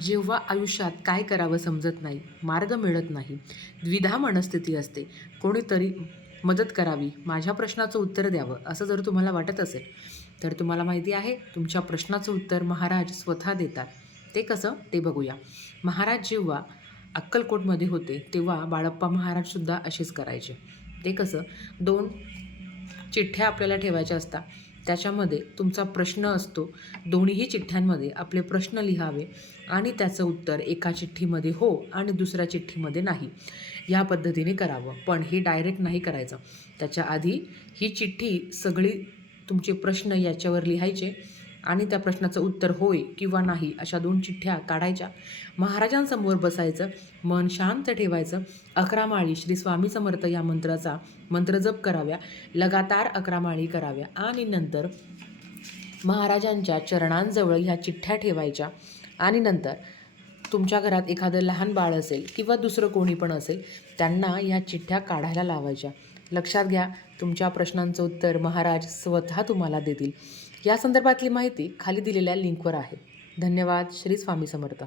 जेव्हा आयुष्यात काय करावं समजत नाही मार्ग मिळत नाही द्विधा मनस्थिती असते कोणीतरी मदत करावी माझ्या प्रश्नाचं उत्तर द्यावं असं जर तुम्हाला वाटत असेल तर तुम्हाला माहिती आहे तुमच्या प्रश्नाचं उत्तर महाराज स्वतः देतात. ते कसं? ते बघूया. महाराज जेव्हा अक्कलकोटमध्ये होते तेव्हा बाळप्पा महाराजसुद्धा असेच करायचे. ते कसं? दोन चिठ्ठ्या आपल्याला ठेवायच्या असतात. त्याच्यामध्ये तुमचा प्रश्न असतो. दोन्हीही चिठ्ठ्यांमध्ये आपले प्रश्न लिहावे आणि त्याचं उत्तर एका चिठ्ठीमध्ये हो आणि दुसऱ्या चिठ्ठीमध्ये नाही. या पद्धतीने करावं. पण हे डायरेक्ट नाही करायचं. त्याच्या आधी ही चिठ्ठी सगळी तुमचे प्रश्न याच्यावर लिहायचे. आणि त्या प्रश्नाचं उत्तर होय किंवा नाही अशा दोन चिठ्ठ्या काढायच्या. महाराजांसमोर बसायचं मन शांत ठेवायचं. अकरा माळी श्री स्वामी समर्थ या मंत्राचा मंत्र जप कराव्या लगातार अकरा माळी कराव्या. आणि नंतर महाराजांच्या चरणांजवळ ह्या चिठ्ठ्या ठेवायच्या. आणि नंतर तुमच्या घरात एखादं लहान बाळ असेल किंवा दुसरं कोणी पण असेल त्यांना ह्या चिठ्ठ्या काढायला लावायच्या. लक्षात घ्या तुमच्या प्रश्नांचं उत्तर महाराज स्वतः तुम्हाला देतील. या संदर्भातली माहिती खाली दिलेल्या लिंकवर आहे. धन्यवाद. श्री स्वामी समर्थ.